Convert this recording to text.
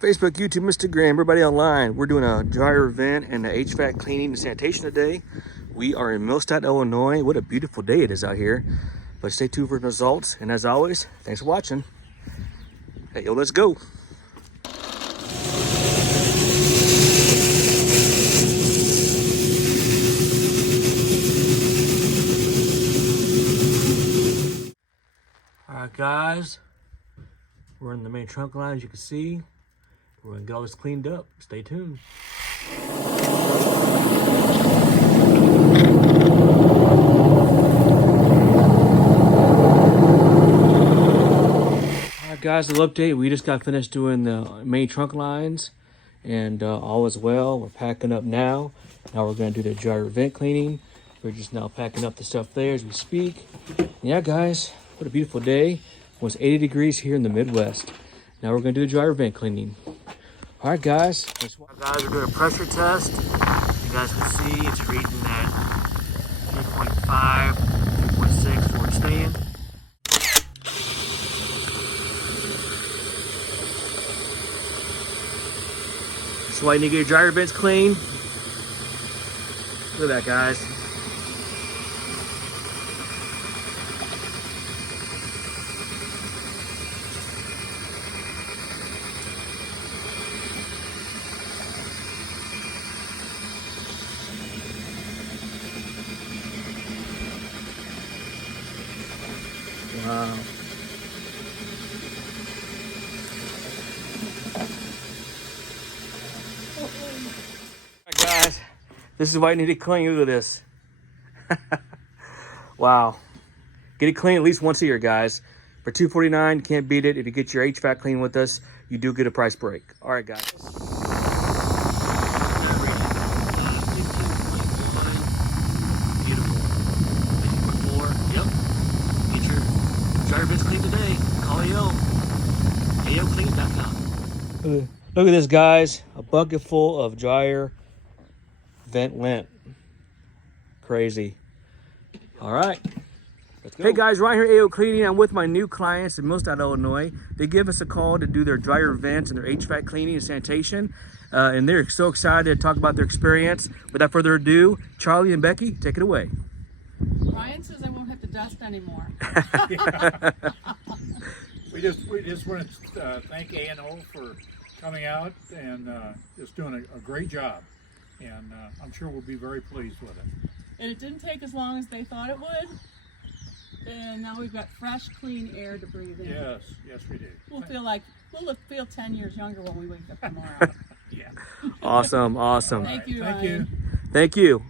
Facebook, YouTube, Instagram, everybody online. We're doing a dryer vent and a HVAC cleaning and sanitation today. We are in Millstadt, Illinois. What a beautiful day it is out here. But stay tuned for the results. And as always, thanks for watching. Hey, yo, let's go. All right, guys. We're in the main trunk line, as you can see. We're gonna get all this cleaned up. Stay tuned. Alright guys, a little update. We just got finished doing the main trunk lines and all is well. We're packing up now. Now we're gonna do the dryer vent cleaning. We're just now packing up the stuff there as we speak. And yeah guys, what a beautiful day. It was 80 degrees here in the Midwest. Now we're gonna do the dryer vent cleaning. All right, guys. Guys, we're doing a pressure test. You guys can see it's reading at 3.5, 3.6 for staying. That's why you need to get your dryer vents clean. Look at that, guys. Wow. Alright guys, this is why you need to clean. Look at this. Wow. Get it clean at least once a year, guys. For $249, can't beat it. If you get your HVAC clean with us, you do get a price break. Alright guys. Dryer vents clean today. Call AOCleaning.com. Look at this, guys. A bucket full of dryer vent lint. Crazy. All right. Let's go. Hey guys, right here at AOCleaning. I'm with my new clients in Millstadt, Illinois. They give us a call to do their dryer vents and their HVAC cleaning and sanitation. And they're so excited to talk about their experience. Without further ado, Charlie and Becky, take it away. Ryan says I won't have to dust anymore. We just want to thank A&O for coming out and just doing a great job. And I'm sure we'll be very pleased with it. And it didn't take as long as they thought it would. And now we've got fresh, clean air to breathe in. Yes, yes we do. We'll feel 10 years younger when we wake up tomorrow. Yeah. Awesome, awesome. Thank you, Thank Ryan. you. Thank you.